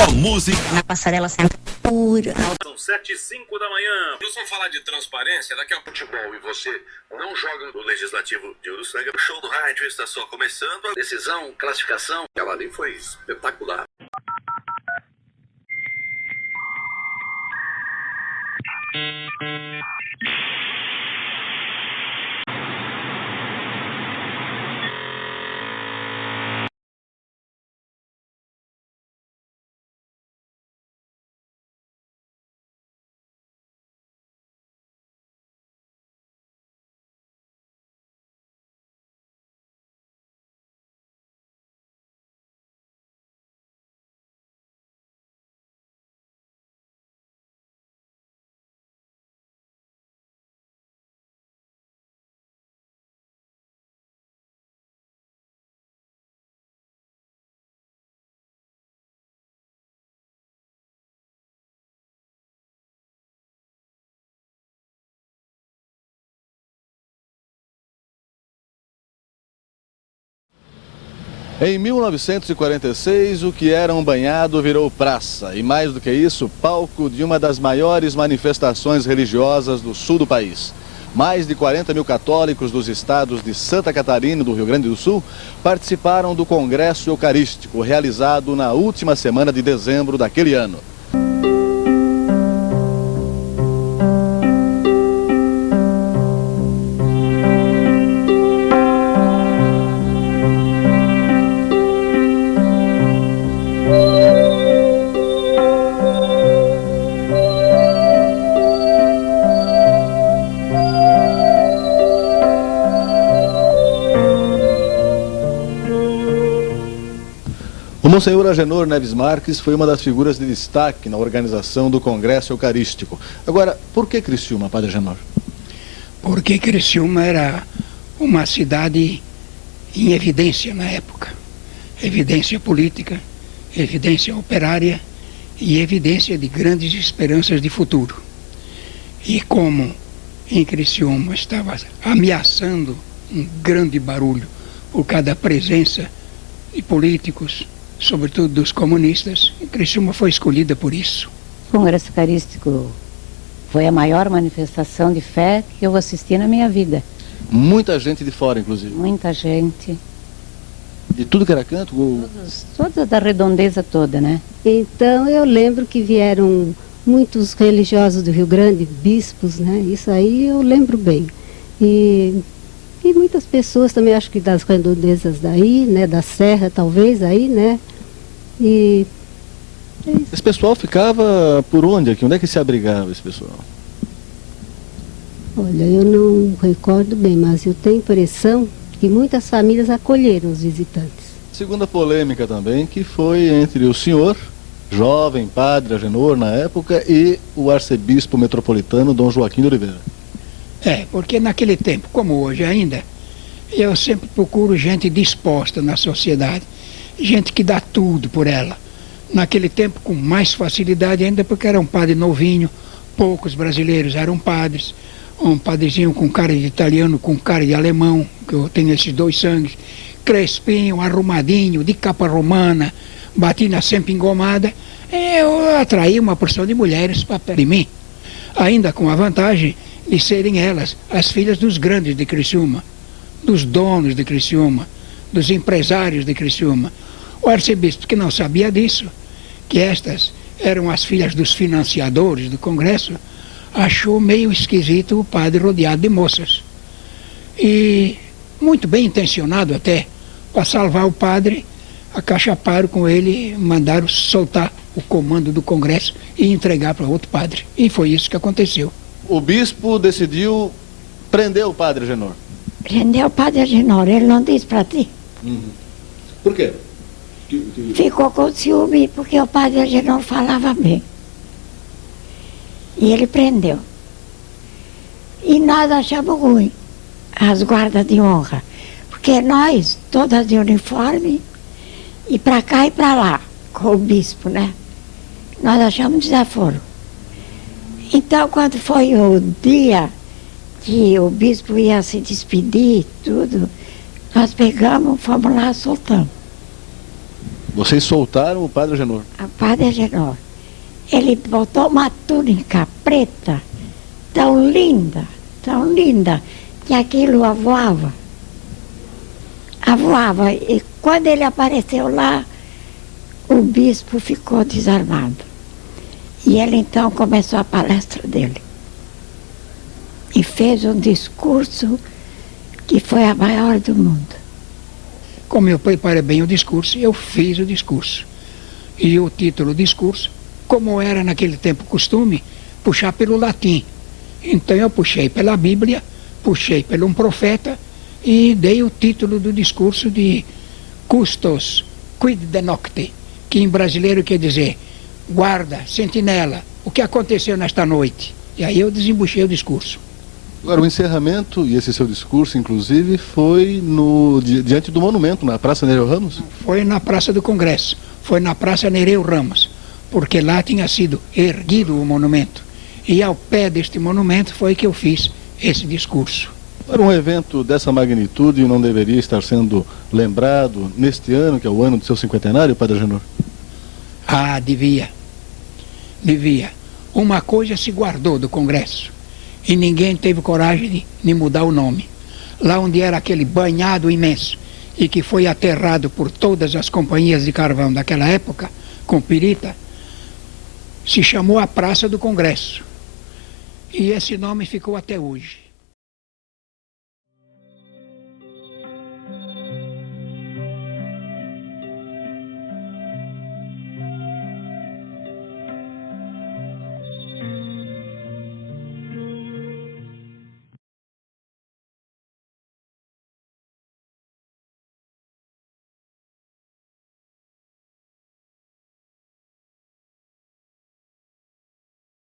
Só música. Na passarela sempre pura. São 7h05 da manhã. Nós vamos falar de transparência daqui a futebol. E você não joga no Legislativo de Uruçanga. O show do rádio está só começando. A decisão, classificação, ela ali foi espetacular. Em 1946, o que era um banhado virou praça e, mais do que isso, palco de uma das maiores manifestações religiosas do sul do país. Mais de 40 mil católicos dos estados de Santa Catarina e do Rio Grande do Sul participaram do Congresso Eucarístico, realizado na última semana de dezembro daquele ano. O Monsenhor Agenor Neves Marques foi uma das figuras de destaque na organização do Congresso Eucarístico. Agora, por que Criciúma, Padre Agenor? Porque Criciúma era uma cidade em evidência na época. Evidência política, evidência operária e evidência de grandes esperanças de futuro. E como em Criciúma estava ameaçando um grande barulho por causa da presença de políticos, sobretudo dos comunistas, Criciúma foi escolhida por isso. O Congresso Eucarístico foi a maior manifestação de fé que eu assisti na minha vida. Muita gente de fora, inclusive. Muita gente. De tudo que era canto? Toda da redondeza toda, né? Então eu lembro que vieram muitos religiosos do Rio Grande, bispos, né? Isso aí eu lembro bem. E muitas pessoas também, acho que das redondezas daí, né? Da Serra, talvez, aí, né? E é isso. Esse pessoal ficava por onde aqui? Onde é que se abrigava esse pessoal? Olha, eu não recordo bem, mas eu tenho a impressão que muitas famílias acolheram os visitantes. Segunda polêmica também, que foi entre o senhor, jovem padre Agenor na época, e o arcebispo metropolitano Dom Joaquim de Oliveira. Porque naquele tempo, como hoje ainda, eu sempre procuro gente disposta na sociedade, gente que dá tudo por ela. Naquele tempo, com mais facilidade ainda, porque era um padre novinho, poucos brasileiros eram padres, um padrezinho com cara de italiano, com cara de alemão, que eu tenho esses dois sangues, crespinho, arrumadinho, de capa romana, batina sempre engomada, eu atraí uma porção de mulheres para perto de mim, ainda com a vantagem de serem elas as filhas dos grandes de Criciúma, dos donos de Criciúma, dos empresários de Criciúma. O arcebispo, que não sabia disso, que estas eram as filhas dos financiadores do Congresso, achou meio esquisito o padre rodeado de moças. E, muito bem intencionado até, para salvar o padre, acachaparam com ele, mandaram soltar o comando do Congresso e entregar para outro padre. E foi isso que aconteceu. O bispo decidiu prender o padre Agenor. Prendeu o padre Agenor, ele não disse para ti. Por quê? Ficou com ciúme porque o padre Agenor falava bem. E ele prendeu. E nós achamos ruim as guardas de honra. Porque nós, todas de uniforme, e para cá e para lá, com o bispo, né? Nós achamos desaforo. Então, quando foi o dia que o bispo ia se despedir, tudo, nós pegamos, fomos lá, soltamos. Vocês soltaram o padre Agenor? O padre Agenor. Ele botou uma túnica preta, tão linda, que aquilo avoava. Avoava. E quando ele apareceu lá, o bispo ficou desarmado. E ele então começou a palestra dele. E fez um discurso que foi a maior do mundo. Como eu preparei bem o discurso, eu fiz o discurso. E o título do discurso, como era naquele tempo costume, puxar pelo latim. Então eu puxei pela Bíblia, puxei pelo um profeta e dei o título do discurso de Custos quid de nocte, que em brasileiro quer dizer guarda, sentinela, o que aconteceu nesta noite. E aí eu desembuchei o discurso. Agora, o encerramento, e esse seu discurso, inclusive, foi diante do monumento, na Praça Nereu Ramos? Foi na Praça do Congresso, foi na Praça Nereu Ramos, porque lá tinha sido erguido o monumento. E ao pé deste monumento foi que eu fiz esse discurso. Para um evento dessa magnitude, não deveria estar sendo lembrado neste ano, que é o ano do seu cinquentenário, padre Agenor? Ah, devia. Uma coisa se guardou do Congresso e ninguém teve coragem de mudar o nome. Lá onde era aquele banhado imenso e que foi aterrado por todas as companhias de carvão daquela época, com pirita, se chamou a Praça do Congresso. E esse nome ficou até hoje.